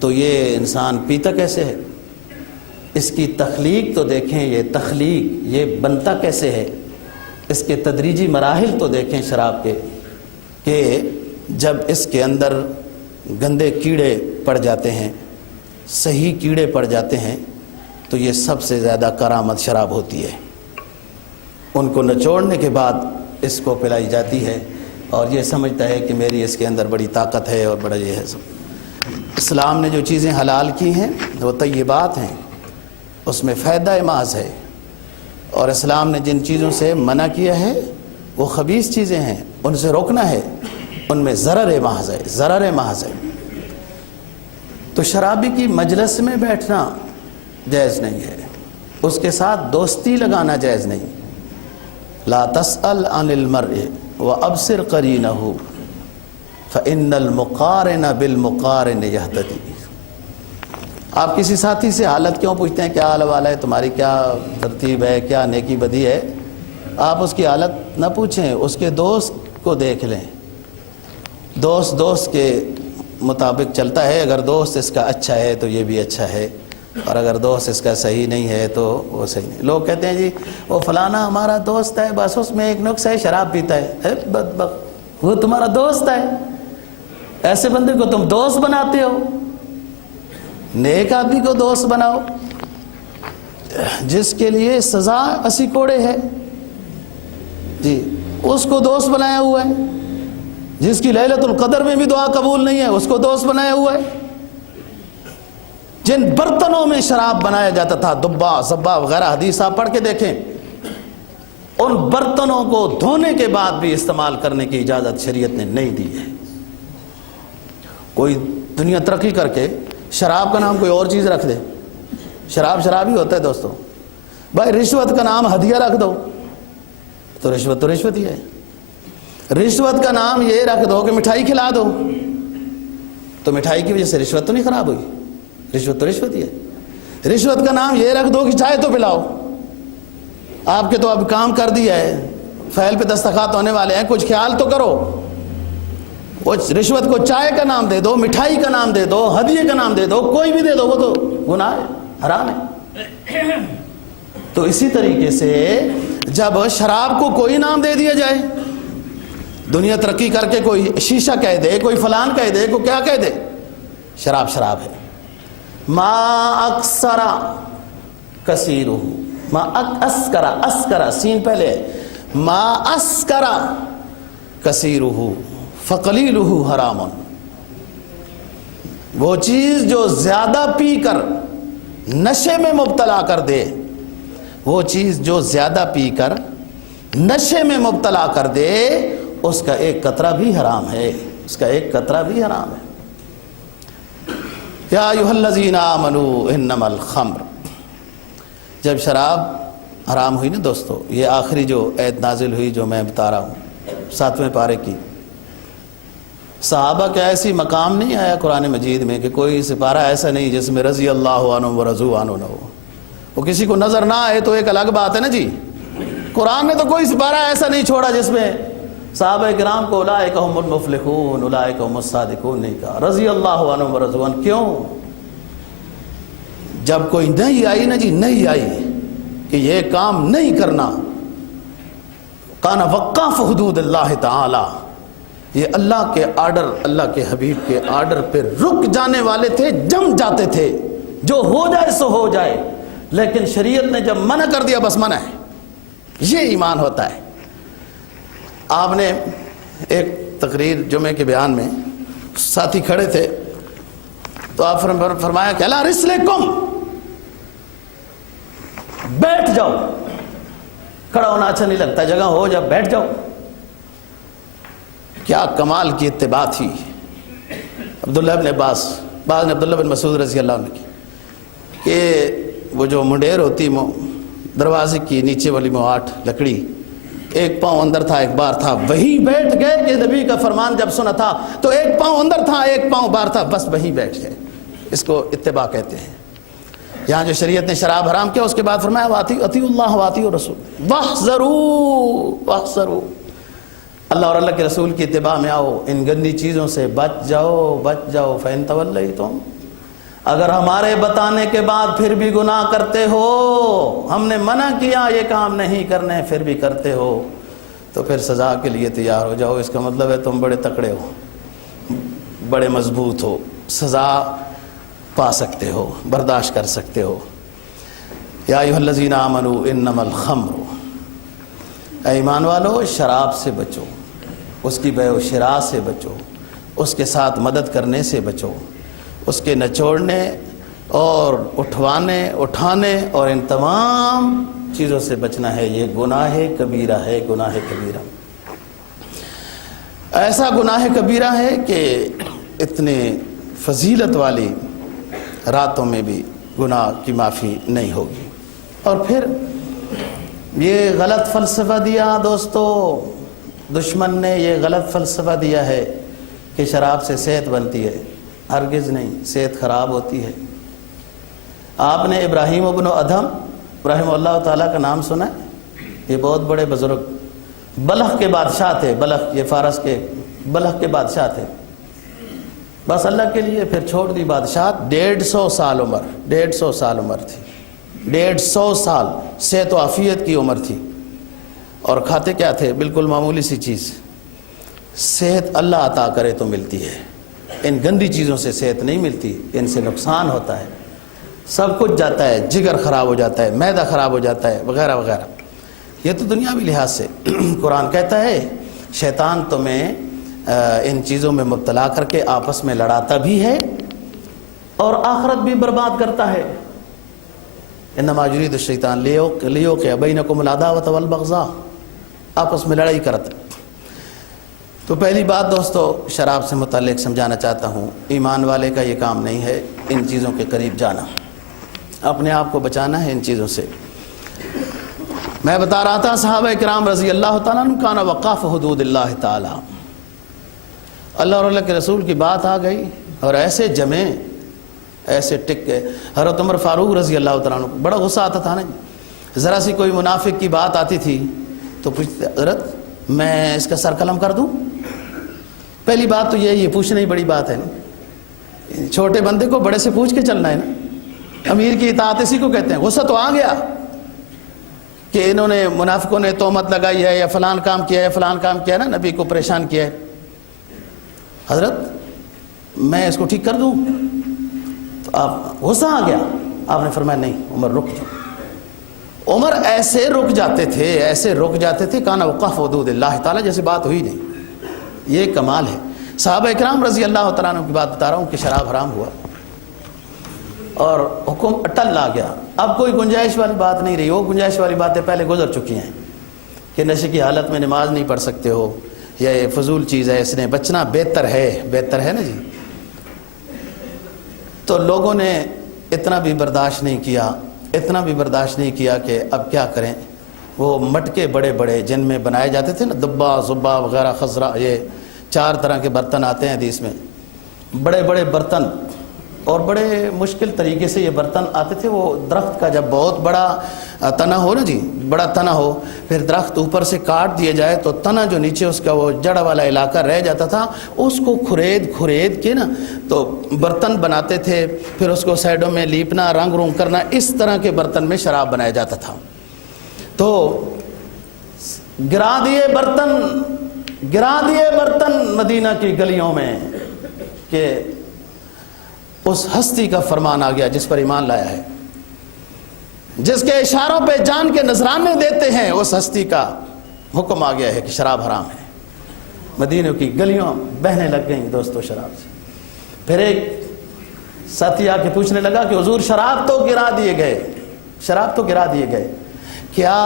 تو یہ انسان پیتا کیسے ہے؟ اس کی تخلیق تو دیکھیں، یہ تخلیق یہ بنتا کیسے ہے، اس کے تدریجی مراحل تو دیکھیں شراب کے، کہ جب اس کے اندر گندے کیڑے پڑ جاتے ہیں، صحیح کیڑے پڑ جاتے ہیں، تو یہ سب سے زیادہ کرامت شراب ہوتی ہے. ان کو نچوڑنے کے بعد اس کو پلائی جاتی ہے اور یہ سمجھتا ہے کہ میری اس کے اندر بڑی طاقت ہے اور بڑا یہ ہے سب. اسلام نے جو چیزیں حلال کی ہیں وہ طیبات ہیں، اس میں فائدہ محض ہے، اور اسلام نے جن چیزوں سے منع کیا ہے وہ خبیث چیزیں ہیں، ان سے روکنا ہے، ان میں ضرر محض ہے، ضرر محض ہے. تو شرابی کی مجلس میں بیٹھنا جائز نہیں ہے، اس کے ساتھ دوستی لگانا جائز نہیں. لا تسأل عن المرء وابصر قرینہ فإن المقارن بالمقارن یہتدی. آپ کسی ساتھی سے حالت کیوں پوچھتے ہیں، کیا حال والا ہے تمہاری، کیا ترتیب ہے، کیا نیکی بدی ہے؟ آپ اس کی حالت نہ پوچھیں، اس کے دوست کو دیکھ لیں. دوست کے مطابق چلتا ہے، اگر دوست اس کا اچھا ہے تو یہ بھی اچھا ہے، اور اگر دوست اس کا صحیح نہیں ہے تو وہ صحیح نہیں. لوگ کہتے ہیں جی وہ فلانا ہمارا دوست ہے، بس اس میں ایک نقص ہے، شراب پیتا ہے. بدبخت، وہ تمہارا دوست ہے، ایسے بندے کو تم دوست بناتے ہو. نیک آدمی کو دوست بناؤ جس کے لیے سزا 80 کوڑے ہے جی، اس کو دوست بنایا ہوا ہے. جس کی لیلۃ القدر میں بھی دعا قبول نہیں ہے اس کو دوست بنایا ہوا ہے. جن برتنوں میں شراب بنایا جاتا تھا، دبا زبا وغیرہ، حدیث آپ پڑھ کے دیکھیں، ان برتنوں کو دھونے کے بعد بھی استعمال کرنے کی اجازت شریعت نے نہیں دی ہے. کوئی دنیا ترقی کر کے شراب کا نام کوئی اور چیز رکھ دے، شراب ہی ہوتا ہے دوستو. بھائی رشوت کا نام ہدیہ رکھ دو تو رشوت ہی ہے. رشوت کا نام یہ رکھ دو کہ مٹھائی کھلا دو، تو مٹھائی کی وجہ سے رشوت تو نہیں خراب ہوئی، رشوت ہی ہے. رشوت کا نام یہ رکھ دو کہ چائے تو پلاؤ. آپ کے تو اب کام کر دیا ہے، فائل پہ دستخط ہونے والے ہیں، کچھ خیال تو کرو. وہ رشوت کو چائے کا نام دے دو، مٹھائی کا نام دے دو، ہدیے کا نام دے دو، کوئی بھی دے دو، وہ تو گناہ ہے، حرام ہے. تو اسی طریقے سے جب شراب کو کوئی نام دے دیا جائے، دنیا ترقی کر کے کوئی شیشہ کہہ دے، کوئی فلان کہہ دے، کوئی کیا کہہ دے، شراب ہے. ما اکثر کثیرہ، ما اسکر سین پہلے، ما اسکر کثیرہ فقلیلہ حرام. وہ چیز جو زیادہ پی کر نشے میں مبتلا کر دے، وہ چیز جو زیادہ پی کر نشے میں مبتلا کر دے، اس کا ایک قطرہ بھی حرام ہے، اس کا ایک قطرہ بھی حرام ہے. یا ایھا الذین آمنوا انما الخمر. جب شراب حرام ہوئی نا دوستو، یہ آخری جو آیت نازل ہوئی جو میں بتا رہا ہوں 7ویں پارے کی، صحابہ کا ایسی مقام نہیں آیا قرآن مجید میں کہ کوئی سپارہ ایسا نہیں جس میں رضی اللہ عنہم ورضوا عنہ نہ ہو. وہ کسی کو نظر نہ آئے تو ایک الگ بات ہے نا جی. قرآن نے تو کوئی سپارہ ایسا نہیں چھوڑا جس میں صحابہ کرام کو اولئک هم المفلحون اولئک هم الصادقون نہیں کہا، رضی اللہ عنہم ورضوا عنہ. کیوں؟ جب کوئی نہیں آئی نا جی، نہیں آئی کہ یہ کام نہیں کرنا، کان وقاف حدود اللہ تعالی، یہ اللہ کے آرڈر، اللہ کے حبیب کے آرڈر پہ رک جانے والے تھے، جم جاتے تھے، جو ہو جائے سو ہو جائے. لیکن شریعت نے جب منع کر دیا بس منع ہے. یہ ایمان ہوتا ہے. آپ نے ایک تقریر جمعے کے بیان میں ساتھی کھڑے تھے تو آپ فرمایا کہ لا رسلکم، بیٹھ جاؤ. کھڑا ہونا اچھا نہیں لگتا، جگہ ہو جب بیٹھ جاؤ. کیا کمال کی اتباع تھی. عبداللہ بن عباس، بعض نے عبداللہ بن مسعود رضی اللہ عنہ کی، کہ وہ جو منڈیر ہوتی دروازے کی نیچے والی موہاٹ لکڑی، ایک پاؤں اندر تھا ایک باہر تھا، وہی بیٹھ گئے کہ نبی کا فرمان جب سنا تھا تو ایک پاؤں اندر تھا ایک پاؤں باہر تھا، بس وہی بیٹھ گئے. اس کو اتباع کہتے ہیں. یہاں جو شریعت نے شراب حرام کیا اس کے بعد فرمایا اطیعوا اللہ واطیعوا الرسول واحذروا، اللہ اور اللہ کے رسول کی اتباع میں آؤ، ان گندی چیزوں سے بچ جاؤ فإن تولیتم، اگر ہمارے بتانے کے بعد پھر بھی گناہ کرتے ہو، ہم نے منع کیا یہ کام نہیں کرنے پھر بھی کرتے ہو، تو پھر سزا کے لیے تیار ہو جاؤ. اس کا مطلب ہے تم بڑے تکڑے ہو، بڑے مضبوط ہو، سزا پا سکتے ہو، برداشت کر سکتے ہو. یا ایھا الذین آمنوا انما الخمر، اے ایمان والو شراب سے بچو، اس کی بیع و شراء سے بچو، اس کے ساتھ مدد کرنے سے بچو، اس کے نچوڑنے اور اٹھانے اور ان تمام چیزوں سے بچنا ہے. یہ گناہ کبیرہ ہے، گناہ کبیرہ، ایسا گناہ کبیرہ ہے کہ اتنے فضیلت والی راتوں میں بھی گناہ کی معافی نہیں ہوگی. اور پھر یہ غلط فلسفہ دیا دوستو، دشمن نے یہ غلط فلسفہ دیا ہے کہ شراب سے صحت بنتی ہے. ہرگز نہیں، صحت خراب ہوتی ہے. آپ نے ابراہیم ابن ادھم رحمہ اللہ تعالیٰ کا نام سنا ہے؟ یہ بہت بڑے بزرگ، بلخ کے بادشاہ تھے. بلخ یہ فارس کے بلخ کے بادشاہ تھے. بس اللہ کے لیے پھر چھوڑ دی بادشاہت. 150 سال عمر، 150 سال عمر تھی، 150 سال صحت و عافیت کی عمر تھی. اور کھاتے کیا تھے؟ بالکل معمولی سی چیز. صحت اللہ عطا کرے تو ملتی ہے، ان گندی چیزوں سے صحت نہیں ملتی، ان سے نقصان ہوتا ہے، سب کچھ جاتا ہے، جگر خراب ہو جاتا ہے، معدہ خراب ہو جاتا ہے وغیرہ وغیرہ. یہ تو دنیاوی لحاظ سے. قرآن کہتا ہے شیطان تمہیں ان چیزوں میں مبتلا کر کے آپس میں لڑاتا بھی ہے اور آخرت بھی برباد کرتا ہے. انما یرید الشیطان لیوقع بینکم العداوۃ والبغضاء، آپس میں لڑائی کرتا. تو پہلی بات دوستو شراب سے متعلق سمجھانا چاہتا ہوں، ایمان والے کا یہ کام نہیں ہے ان چیزوں کے قریب جانا، اپنے آپ کو بچانا ہے ان چیزوں سے. میں بتا رہا تھا صحابہ کرام رضی اللہ تعالیٰ عنہ کان وقاف حدود اللہ تعالیٰ، اللہ اور اللہ کے رسول کی بات آ گئی اور ایسے جمے، ایسے ٹک گئے. حضرت عمر فاروق رضی اللہ تعالیٰ عنہ کو بڑا غصہ آتا تھا نا، ذرا سی کوئی منافق کی بات آتی تھی تو پوچھتے حضرت میں اس کا سر قلم کر دوں؟ پہلی بات تو یہ پوچھنا ہی بڑی بات ہے نا، چھوٹے بندے کو بڑے سے پوچھ کے چلنا ہے نا. امیر کی اطاعت اسی کو کہتے ہیں. غصہ تو آ گیا کہ انہوں نے منافقوں نے تہمت لگائی ہے یا فلان کام کیا ہے فلان کام کیا ہے نا، نبی کو پریشان کیا ہے. حضرت میں اس کو ٹھیک کر دوں؟ تو آپ غصہ آ گیا، آپ نے فرمایا نہیں عمر رک جاؤ. عمر ایسے رک جاتے تھے کانا وقف حدود اللہ تعالیٰ جیسے بات ہوئی نہیں. یہ کمال ہے. صحابہ اکرام رضی اللہ تعالیٰ عنہ کی بات بتا رہا ہوں کہ شراب حرام ہوا اور حکم اٹل آ گیا. اب کوئی گنجائش والی بات نہیں رہی. وہ گنجائش والی باتیں پہلے گزر چکی ہیں کہ نشے کی حالت میں نماز نہیں پڑھ سکتے ہو، یا یہ فضول چیز ہے، اس نے بچنا بہتر ہے نا جی. تو لوگوں نے اتنا بھی برداشت نہیں کیا کہ اب کیا کریں. وہ مٹکے بڑے بڑے جن میں بنائے جاتے تھے نا، دبا زبا وغیرہ خزرہ، یہ 4 طرح کے برتن آتے ہیں حدیث میں، بڑے بڑے برتن، اور بڑے مشکل طریقے سے یہ برتن آتے تھے. وہ درخت کا جب بہت بڑا تنا ہو نا جی، بڑا تنا ہو، پھر درخت اوپر سے کاٹ دیا جائے تو تنا جو نیچے اس کا وہ جڑ والا علاقہ رہ جاتا تھا، اس کو کھرید کے نا تو برتن بناتے تھے. پھر اس کو سائڈوں میں لیپنا، رنگ رونگ کرنا، اس طرح کے برتن میں شراب بنایا جاتا تھا. تو گرا دیے برتن مدینہ کی گلیوں میں کہ اس ہستی کا فرمان آ گیا جس پر ایمان لایا ہے، جس کے اشاروں پہ جان کے نذرانے دیتے ہیں، اس ہستی کا حکم آ گیا ہے کہ شراب حرام ہے. مدینہ کی گلیاں بہنے لگ گئیں دوستو شراب سے. پھر ایک ساتھی آ کے پوچھنے لگا کہ حضور شراب تو گرا دیے گئے، کیا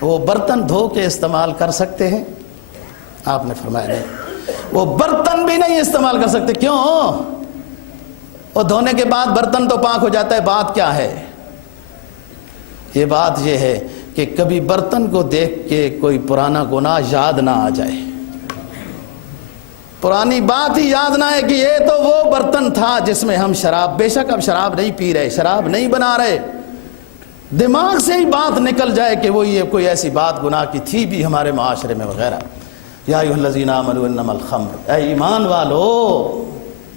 وہ برتن دھو کے استعمال کر سکتے ہیں؟ آپ نے فرمایا نہیں. وہ برتن بھی نہیں استعمال کر سکتے. کیوں؟ وہ دھونے کے بعد برتن تو پاک ہو جاتا ہے. بات کیا ہے؟ یہ بات یہ ہے کہ کبھی برتن کو دیکھ کے کوئی پرانا گناہ یاد نہ آ جائے. پرانی بات ہی یاد نہ ہے کہ یہ تو وہ برتن تھا جس میں ہم شراب، بے شک اب شراب نہیں پی رہے، شراب نہیں بنا رہے، دماغ سے ہی بات نکل جائے کہ وہ یہ کوئی ایسی بات گناہ کی تھی بھی ہمارے معاشرے میں وغیرہ. یا ایھا الذین آمنوا انما الخمر، اے ایمان والو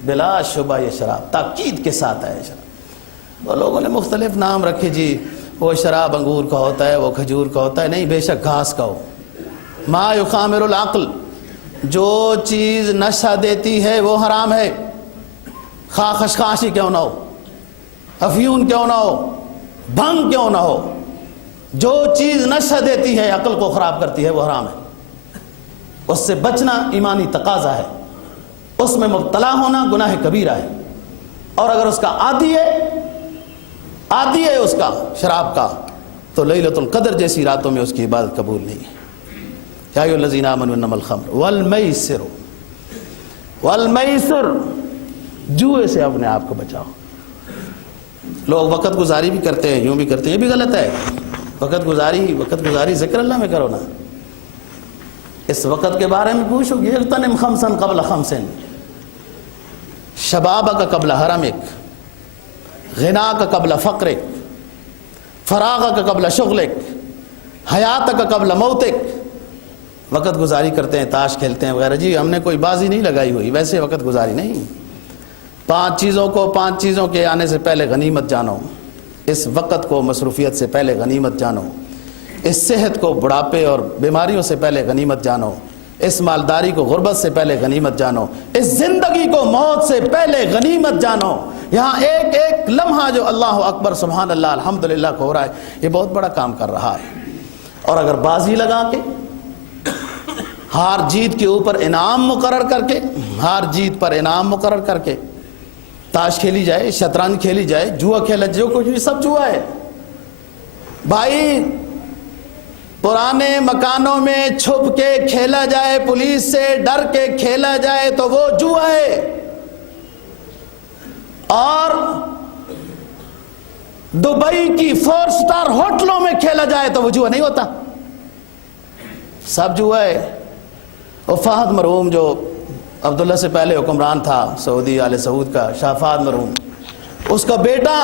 بلا شبہ یہ شراب، تاکید کے ساتھ ہے شراب. وہ لوگوں نے مختلف نام رکھے جی، وہ شراب انگور کا ہوتا ہے، وہ کھجور کا ہوتا ہے. نہیں، بے شک گھاس کا ہو. ما یخامر العقل، جو چیز نشہ دیتی ہے وہ حرام ہے، خواہ خشخاشی کیوں نہ ہو، افیون کیوں نہ ہو، بھنگ کیوں نہ ہو. جو چیز نشہ دیتی ہے، عقل کو خراب کرتی ہے، وہ حرام ہے. اس سے بچنا ایمانی تقاضا ہے. اس میں مبتلا ہونا گناہ کبیرہ ہے. اور اگر اس کا عادی ہے اس کا شراب کا، تو لیلۃ القدر جیسی راتوں میں اس کی عبادت قبول نہیں ہے. یا ایھا الذین آمنوا انما الخمر والمیسر، جوئے سے اپنے آپ کو بچاؤ. لوگ وقت گزاری بھی کرتے ہیں، یوں بھی کرتے ہیں، یہ بھی غلط ہے. وقت گزاری ذکر اللہ میں کرو نا. اس وقت کے بارے میں پوچھو کہ اغتنم خمسا قبل خمس، شبابک قبل حرمک، غناک قبل فقرک، فراغک قبل شغلک، حیاتک قبل موتک. وقت گزاری کرتے ہیں، تاش کھیلتے ہیں وغیرہ. جی ہم نے کوئی بازی نہیں لگائی ہوئی، ویسے وقت گزاری نہیں. 5 چیزوں کے آنے سے پہلے غنیمت جانو. اس وقت کو مصروفیت سے پہلے غنیمت جانو. اس صحت کو بڑھاپے اور بیماریوں سے پہلے غنیمت جانو. اس مالداری کو غربت سے پہلے غنیمت جانو. اس زندگی کو موت سے پہلے غنیمت جانو. یہاں ایک ایک لمحہ جو اللہ اکبر سبحان اللہ الحمدللہ کو ہو رہا ہے، یہ بہت بڑا کام کر رہا ہے. اور اگر بازی لگا کے، ہار جیت کے اوپر انعام مقرر کر کے، ہار جیت پر انعام مقرر کر کے تاش کھیلی جائے، شطرنج کھیلی جائے، جوا کھیلا، جو کچھ بھی سب جوا ہے. بھائی پرانے مکانوں میں چھپ کے کھیلا جائے، پولیس سے ڈر کے کھیلا جائے تو وہ جوا ہے. اور دبئی کی 4 سٹار ہوٹلوں میں کھیلا جائے تو وہ جوا نہیں ہوتا، سب جوا ہے. اور فہد مرحوم جو عبداللہ سے پہلے حکمران تھا سعودی آل سعود کا، شاہ فہد مرحوم، اس کا بیٹا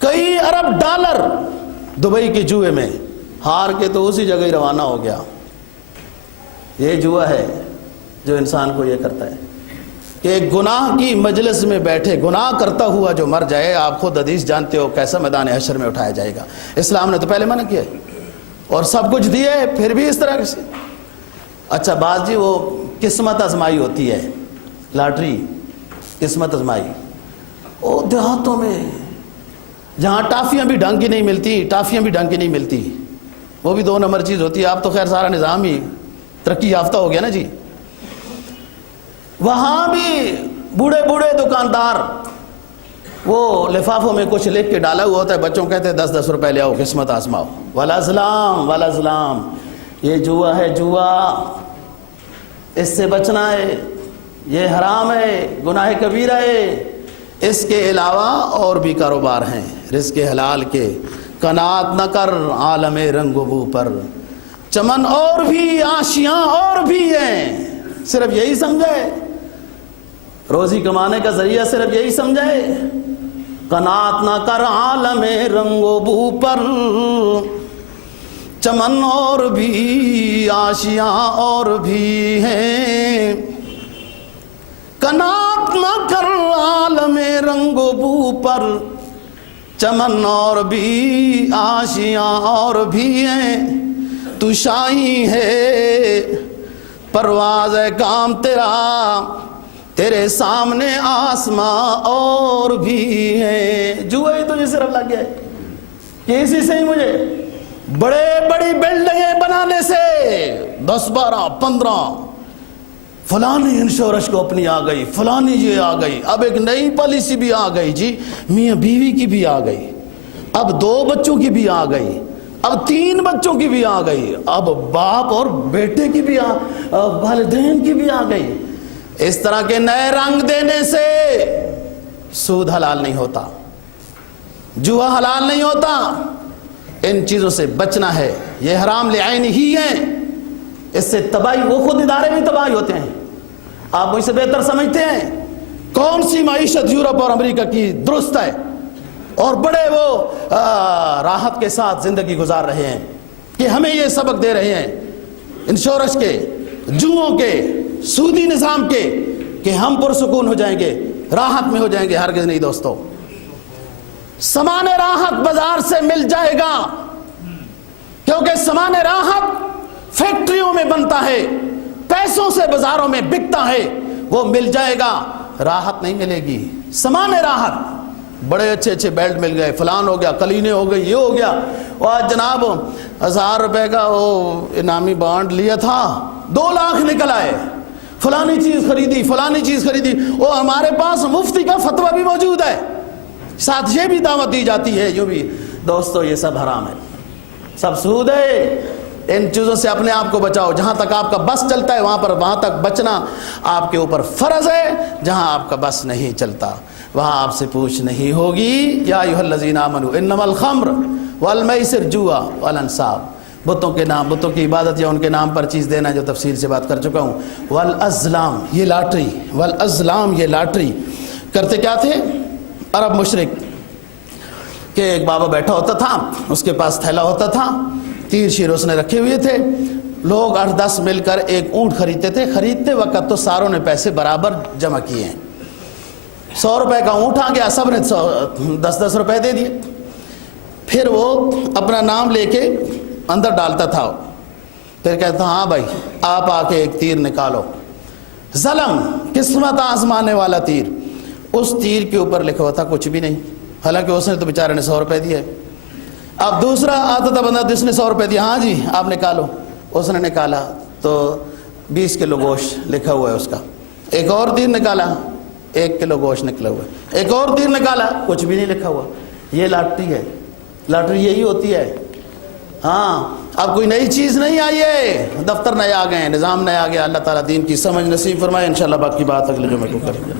کئی ارب ڈالر دبئی کے جوئے میں ہار کے تو اسی جگہ ہی روانہ ہو گیا. یہ جوا ہے جو انسان کو یہ کرتا ہے کہ ایک گناہ کی مجلس میں بیٹھے گناہ کرتا ہوا جو مر جائے، آپ خود حدیث جانتے ہو کیسا میدان حشر میں اٹھایا جائے گا. اسلام نے تو پہلے منع کیا اور سب کچھ دیے، پھر بھی اس طرح سے. اچھا بات جی، وہ قسمت آزمائی ہوتی ہے، لاٹری قسمت آزمائی. وہ دیہاتوں میں جہاں ٹافیاں بھی ڈھنگ کی نہیں ملتی، وہ بھی 2 نمبر چیز ہوتی ہے. اب تو خیر سارا نظام ہی ترقی یافتہ ہو گیا نا جی. وہاں بھی بوڑھے دکاندار وہ لفافوں میں کچھ لکھ کے ڈالا ہوا ہوتا ہے، بچوں کہتے ہیں 10 روپے لے آؤ قسمت آزماؤ. والازلام یہ جوا ہے، جوا اس سے بچنا ہے، یہ حرام ہے، گناہ کبیرہ ہے. اس کے علاوہ اور بھی کاروبار ہیں رزق حلال کے. قناعت نہ کر عالم رنگ و بو پر، چمن اور بھی آشیاں اور بھی ہیں. صرف یہی سمجھے روزی کمانے کا ذریعہ، صرف یہی سمجھے. قناعت نہ کر عالم رنگ و بو پر، چمن اور بھی آشیاں اور بھی ہیں. قناعت نہ کر عالم رنگ و بو پر، چمن اور بھی آشیاں اور بھی ہیں. تو شاہی ہے پرواز ہے کام تیرا، تیرے سامنے آسماں اور بھی ہیں. جوئے ہی تجھے صرف لگ گیا کسی سے ہی مجھے بڑی بلڈنگیں بنانے سے 10 12 15 فلانی انشورنس کو اپنی آ گئی، فلانی یہ آ گئی. اب ایک نئی پالیسی بھی آ گئی جی، میاں بیوی کی بھی آ گئی، اب 2 بچوں کی بھی آ گئی. اب 3 بچوں کی بھی آ گئی، اب باپ اور بیٹے کی بھی والدین کی بھی آ گئی۔ اس طرح کے نئے رنگ دینے سے سود حلال نہیں ہوتا، جوا حلال نہیں ہوتا، ان چیزوں سے بچنا ہے، یہ حرام لعین ہی ہیں، اس سے تباہی، وہ خود ادارے بھی تباہی ہوتے ہیں۔ آپ مجھ سے بہتر سمجھتے ہیں کون سی معیشت یورپ اور امریکہ کی درست ہے اور بڑے وہ راحت کے ساتھ زندگی گزار رہے ہیں کہ ہمیں یہ سبق دے رہے ہیں انشورنس کے، جوؤں کے، سودی نظام کے، کہ ہم پرسکون ہو جائیں گے، راحت میں ہو جائیں گے۔ ہرگز نہیں دوستو، سامان راحت بازار سے مل جائے گا، کیونکہ سامان راحت فیکٹریوں میں بنتا ہے، پیسوں سے بازاروں میں بکتا ہے، وہ مل جائے گا، راحت نہیں ملے گی۔ سامان راحت، بڑے اچھے بیلٹ مل گئے، فلان ہو گیا، کلینے ہو گئی، یہ ہو گیا، اور جناب 1000 روپے کا وہ انعامی بانڈ لیا تھا، 2 لاکھ نکل آئے، فلانی چیز خریدی، فلانی چیز خریدی، وہ ہمارے پاس مفتی کا فتویٰ بھی موجود ہے، ساتھ یہ بھی دعوت دی جاتی ہے، یوں بھی۔ دوستو یہ سب حرام ہے، سب سود ہے، ان چیزوں سے اپنے آپ کو بچاؤ۔ جہاں تک آپ کا بس چلتا ہے وہاں تک بچنا آپ کے اوپر فرض ہے، جہاں آپ کا بس نہیں چلتا وہاں آپ سے پوچھ نہیں ہوگی۔ یا ایھا الذین آمنوا انما الخمر والمیسر جوا والانصاب، بتوں کے نام، بتوں کی عبادت یا ان کے نام پر چیز دینا، جو تفصیل سے بات کر چکا ہوں۔ والازلام، یہ لاٹری، والازلام یہ لاٹری کرتے کیا تھے عرب مشرک، کہ ایک بابا بیٹھا ہوتا تھا، اس کے پاس تھیلا ہوتا تھا، تیر شیر اس نے رکھے ہوئے تھے، لوگ 8-10 مل کر ایک اونٹ خریدتے تھے، خریدتے وقت تو ساروں نے پیسے برابر جمع کیے ہیں، 100 روپے کا اونٹ آ گیا، سب نے 10-10 روپے دے دیے، پھر وہ اپنا نام لے کے اندر ڈالتا تھا، پھر کہتا ہاں بھائی آپ آ کے ایک تیر نکالو، ظلم، قسمت آزمانے والا تیر، اس تیر کے اوپر لکھا ہوا تھا کچھ بھی نہیں، حالانکہ اس نے تو بیچارے نے 100 روپے دیے۔ اب دوسرا آتا تھا بندہ، جس نے 100 روپے دیا، ہاں جی آپ نکالو، اس نے نکالا تو 20 کلو گوشت لکھا ہوا ہے اس کا، ایک اور تیر نکالا 1 کلو گوشت نکلا ہوا ہے، ایک اور تیر نکالا کچھ بھی نہیں لکھا ہوا۔ یہ لاٹری ہے، لاٹری یہی ہوتی ہے۔ ہاں اب کوئی نئی چیز نہیں آئی ہے، دفتر نئے آ گئے ہیں، نظام نیا آ گیا۔ اللہ تعالیٰ دین کی سمجھ نصیب فرمائے، انشاءاللہ باقی بات اگلے جمعے کو کریں گے۔